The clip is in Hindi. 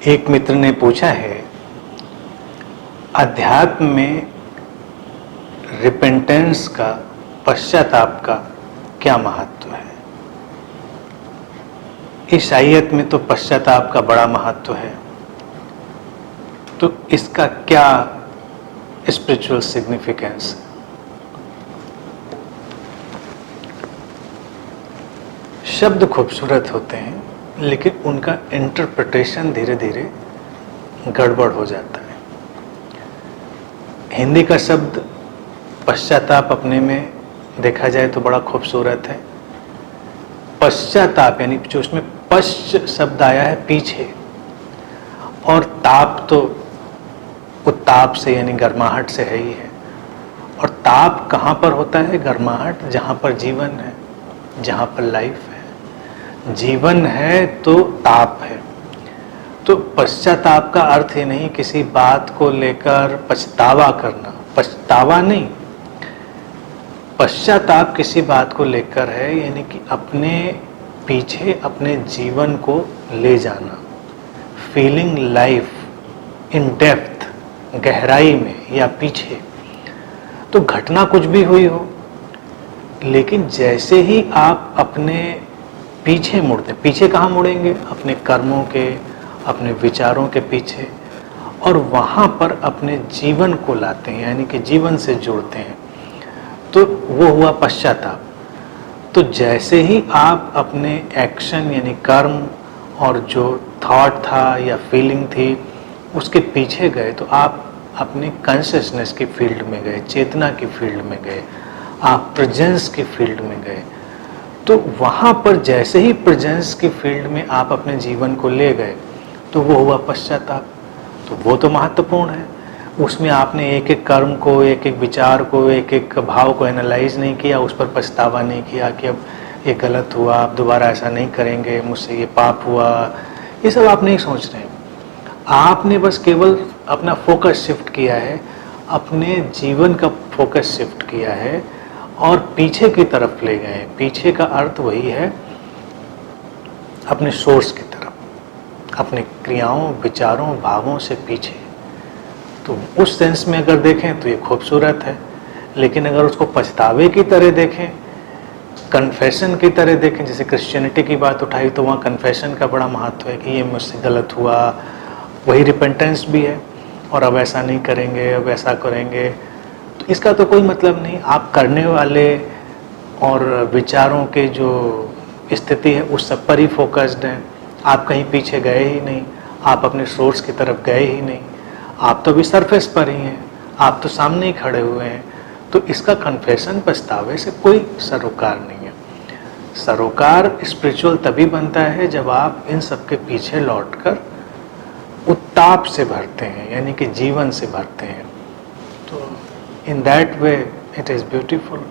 एक मित्र ने पूछा है, अध्यात्म में रिपेंटेंस का, पश्चाताप का क्या महत्व है। ईसाईयत में तो पश्चाताप का बड़ा महत्व है, तो इसका क्या स्पिरिचुअल सिग्निफिकेंस है। शब्द खूबसूरत होते हैं, लेकिन उनका इंटरप्रिटेशन धीरे धीरे गड़बड़ हो जाता है। हिंदी का शब्द पश्चाताप अपने में देखा जाए तो बड़ा खूबसूरत है। पश्चाताप यानी जो उसमें पश्च शब्द आया है पीछे, और ताप तो उत्ताप से यानी गर्माहट से है ही है। और ताप कहाँ पर होता है? गर्माहट, जहाँ पर जीवन है, जहाँ पर लाइफ है। जीवन है तो ताप है। तो पश्चाताप का अर्थ ये नहीं किसी बात को लेकर पछतावा करना, पछतावा नहीं। पश्चाताप किसी बात को लेकर है, यानी कि अपने पीछे अपने जीवन को ले जाना, फीलिंग लाइफ इन डेप्थ, गहराई में या पीछे। तो घटना कुछ भी हुई हो, लेकिन जैसे ही आप अपने पीछे मुड़ते, पीछे कहाँ मुड़ेंगे? अपने कर्मों के, अपने विचारों के पीछे, और वहाँ पर अपने जीवन को लाते हैं, यानी कि जीवन से जुड़ते हैं, तो वो हुआ पश्चाताप। तो जैसे ही आप अपने एक्शन यानी कर्म और जो थॉट था या फीलिंग थी उसके पीछे गए, तो आप अपने कॉन्शियसनेस की फील्ड में गए, चेतना की फील्ड में गए, आप प्रेजेंस की फील्ड में गए। तो वहाँ पर जैसे ही प्रेजेंस की फील्ड में आप अपने जीवन को ले गए, तो वो हुआ पश्चाताप। तो वो तो महत्वपूर्ण है। उसमें आपने एक एक कर्म को, एक एक विचार को, एक एक भाव को एनालाइज नहीं किया, उस पर पछतावा नहीं किया कि अब ये गलत हुआ, अब दोबारा ऐसा नहीं करेंगे, मुझसे ये पाप हुआ, ये सब आप नहीं सोच रहे हैं। आपने बस केवल अपना फोकस शिफ्ट किया है, अपने जीवन का फोकस शिफ्ट किया है और पीछे की तरफ ले गए। पीछे का अर्थ वही है अपने सोर्स की तरफ, अपने क्रियाओं, विचारों, भावों से पीछे। तो उस सेंस में अगर देखें तो ये खूबसूरत है, लेकिन अगर उसको पछतावे की तरह देखें, कन्फेशन की तरह देखें, जैसे क्रिश्चियनिटी की बात उठाई तो वहाँ कन्फेशन का बड़ा महत्व है कि ये मुझसे गलत हुआ, वही रिपेंटेंस भी है, और अब ऐसा नहीं करेंगे, अब ऐसा करेंगे। तो इसका तो कोई मतलब नहीं। आप करने वाले और विचारों के जो स्थिति है उस सब पर ही फोकस्ड हैं। आप कहीं पीछे गए ही नहीं, आप अपने सोर्स की तरफ गए ही नहीं, आप तो अभी सरफेस पर ही हैं, आप तो सामने ही खड़े हुए हैं। तो इसका कन्फेशन, पछतावे से कोई सरोकार नहीं है। सरोकार स्पिरिचुअल तभी बनता है जब आप इन सब के पीछे लौटकर उत्ताप से भरते हैं, यानी कि जीवन से भरते हैं। तो in that way it is beautiful.